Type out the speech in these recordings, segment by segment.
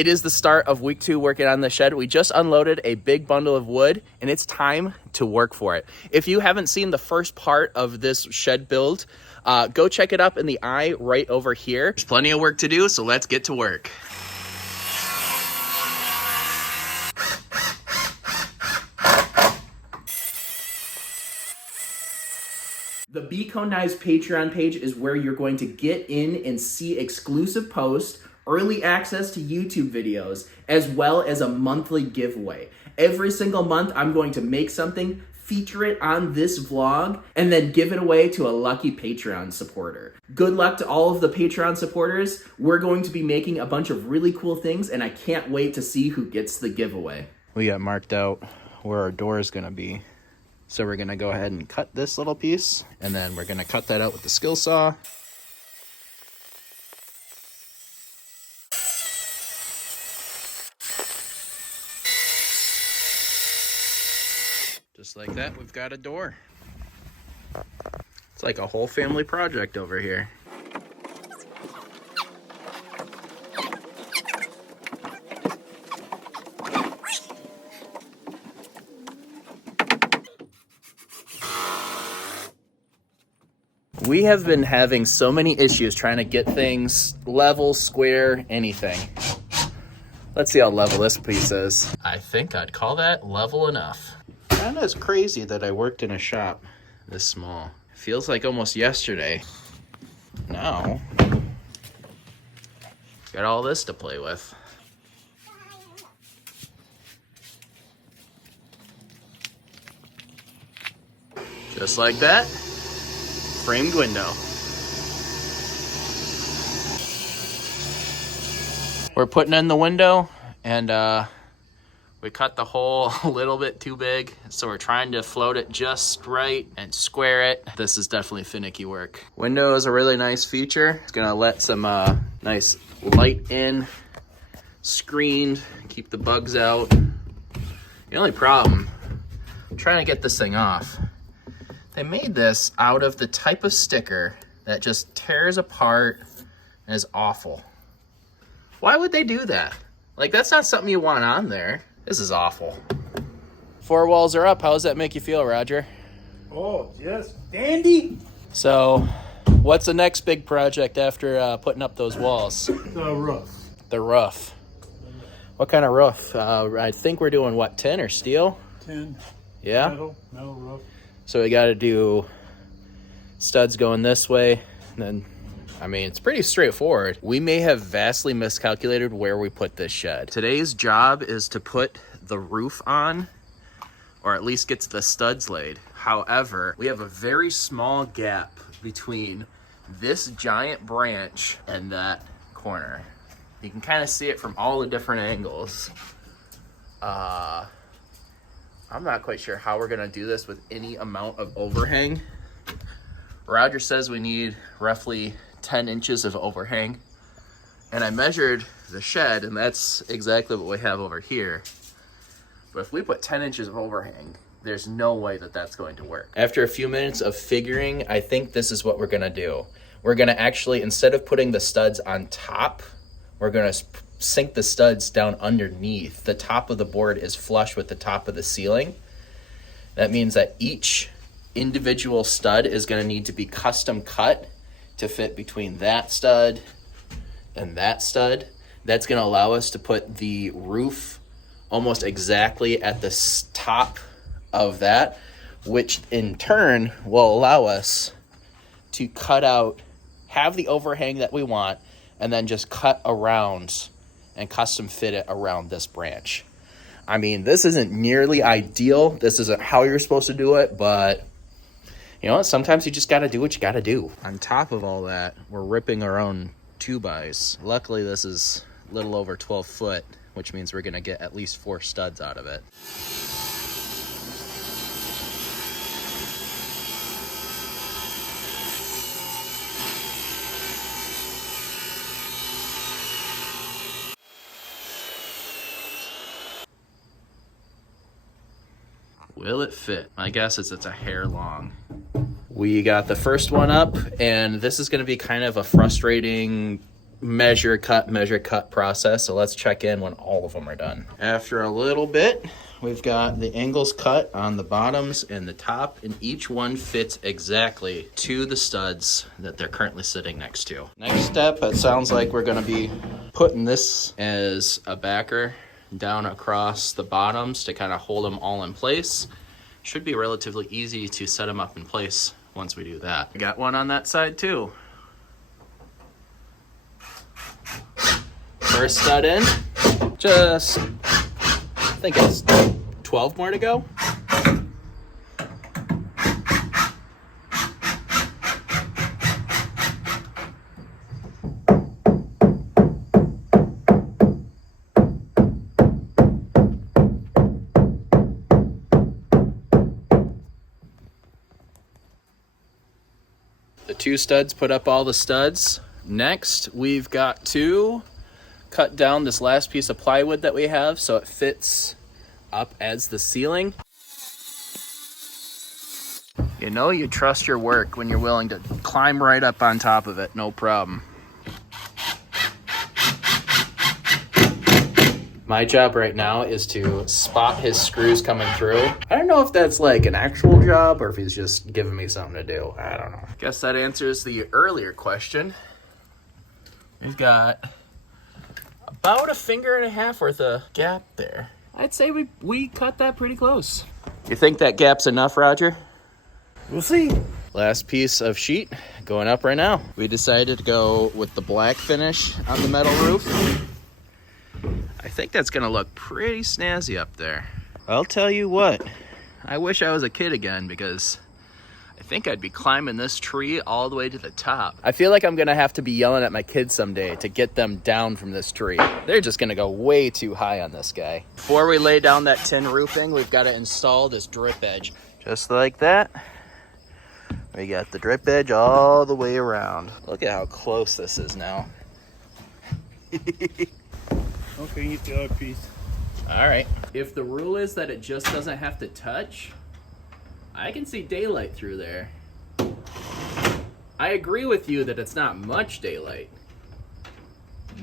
It is the start of week 2 working on the shed. We just unloaded a big bundle of wood and it's time to work for it. If you haven't seen the first part of this shed build, go check it up in the eye right over here. There's plenty of work to do, so let's get to work. The Be Cone Knives Patreon page is where you're going to get in and see exclusive posts, early access to YouTube videos, as well as a monthly giveaway. Every single month, I'm going to make something, feature it on this vlog, and then give it away to a lucky Patreon supporter. Good luck to all of the Patreon supporters. We're going to be making a bunch of really cool things, and I can't wait to see who gets the giveaway. We got marked out where our door is gonna be. So we're gonna go ahead and cut this little piece, and then we're gonna cut that out with the skill saw. Just like that, we've got a door. It's like a whole family project over here. We have been having so many issues trying to get things level, square, anything. Let's see how level this piece is. I think I'd call that level enough. Kinda is crazy that I worked in a shop this small. Feels like almost yesterday. Now, got all this to play with. Just like that. Framed window. We're putting in the window, and we cut the hole a little bit too big, so we're trying to float it just right and square it. This is definitely finicky work. Window is a really nice feature. It's gonna let some nice light in, screened, keep the bugs out. The only problem, I'm trying to get this thing off. They made this out of the type of sticker that just tears apart and is awful. Why would they do that? Like, that's not something you want on there. This is awful. 4 walls are up. How does that make you feel, Roger? Oh, just dandy. So, what's the next big project after putting up those walls? The roof. The roof. What kind of roof? I think we're doing, what, tin or steel? Tin. Yeah? Metal roof. So we got to do studs going this way, and then, I mean, it's pretty straightforward. We may have vastly miscalculated where we put this shed. Today's job is to put the roof on, or at least get the studs laid. However, we have a very small gap between this giant branch and that corner. You can kind of see it from all the different angles. I'm not quite sure how we're gonna do this with any amount of overhang. Roger says we need roughly 10 inches of overhang. And I measured the shed, and that's exactly what we have over here. But if we put 10 inches of overhang, there's no way that that's going to work. After a few minutes of figuring, I think this is what we're gonna do. We're gonna actually, instead of putting the studs on top, we're gonna sink the studs down underneath. The top of the board is flush with the top of the ceiling. That means that each individual stud is going to need to be custom cut to fit between that stud and that stud. That's going to allow us to put the roof almost exactly at the top of that, which in turn will allow us to cut out, have the overhang that we want, and then just cut around and custom fit it around this branch. I mean, this isn't nearly ideal. This isn't how you're supposed to do it, but you know what? Sometimes you just got to do what you got to do. On top of all that, we're ripping our own 2x. Luckily, this is a little over 12 foot, which means we're going to get at least 4 studs out of it. Will it fit? My guess is it's a hair long. We got the first one up, and this is going to be kind of a frustrating measure cut process. So let's check in when all of them are done. After a little bit, we've got the angles cut on the bottoms and the top, and each one fits exactly to the studs that they're currently sitting next to. Next step, it sounds like we're gonna be putting this as a backer down across the bottoms to kind of hold them all in place. Should be relatively easy to set them up in place once we do that. We got one on that side too. First stud in, just, I think it's 12 more to go. The two studs put up all the studs. Next, we've got to cut down this last piece of plywood that we have so it fits up as the ceiling. You know you trust your work when you're willing to climb right up on top of it, no problem. My job right now is to spot his screws coming through. I don't know if that's like an actual job or if he's just giving me something to do. I don't know. Guess that answers the earlier question. We've got about 1.5 fingers worth of gap there. I'd say we cut that pretty close. You think that gap's enough, Roger? We'll see. Last piece of sheet going up right now. We decided to go with the black finish on the metal roof. I think that's gonna look pretty snazzy up there. I'll tell you what, I wish I was a kid again because I think I'd be climbing this tree all the way to the top. I feel like I'm gonna have to be yelling at my kids someday to get them down from this tree. They're just gonna go way too high on this guy. Before we lay down that tin roofing, we've gotta install this drip edge. Just like that. We got the drip edge all the way around. Look at how close this is now. Okay, you get the other piece. All right. If the rule is that it just doesn't have to touch, I can see daylight through there. I agree with you that it's not much daylight,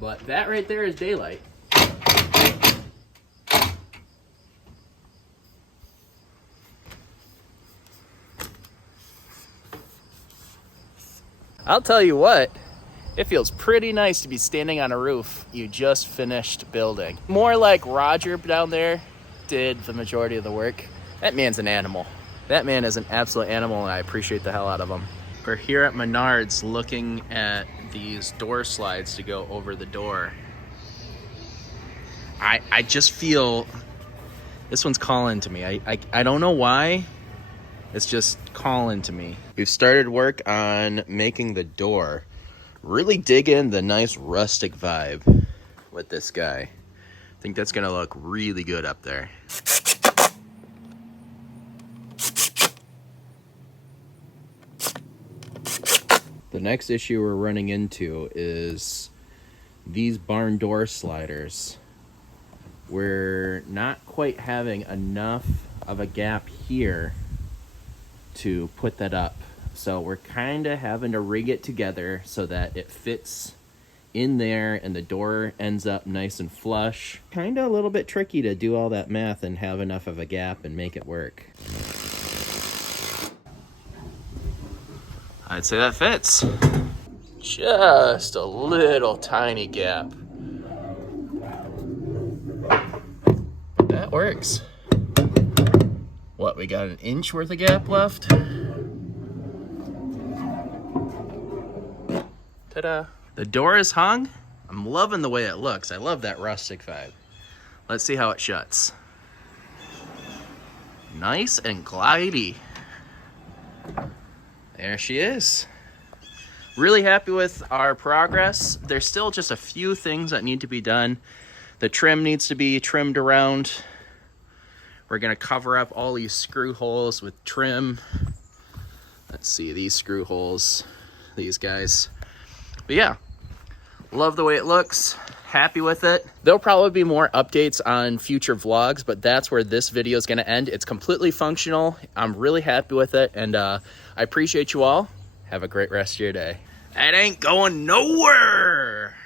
but that right there is daylight. I'll tell you what, it feels pretty nice to be standing on a roof you just finished building. More like Roger down there did the majority of the work. That man's an animal. That man is an absolute animal, and I appreciate the hell out of him. We're here at Menards looking at these door slides to go over the door. I just feel this one's calling to me. I don't know why. It's just calling to me. We've started work on making the door. Really dig in the nice rustic vibe with this guy. I think that's gonna look really good up there. The next issue we're running into is these barn door sliders. We're not quite having enough of a gap here to put that up. So we're kind of having to rig it together so that it fits in there and the door ends up nice and flush. Kind of a little bit tricky to do all that math and have enough of a gap and make it work. I'd say that fits. Just a little tiny gap. That works. What, we got 1 inch worth of gap left? Ta-da. The door is hung. I'm loving the way it looks. I love that rustic vibe. Let's see how it shuts. Nice and glidey. There she is. Really happy with our progress. There's still just a few things that need to be done. The trim needs to be trimmed around. We're gonna cover up all these screw holes with trim. Let's see, these screw holes, these guys. But yeah, love the way it looks, happy with it. There'll probably be more updates on future vlogs, but that's where this video is gonna end. It's completely functional. I'm really happy with it, and I appreciate you all. Have a great rest of your day. It ain't going nowhere.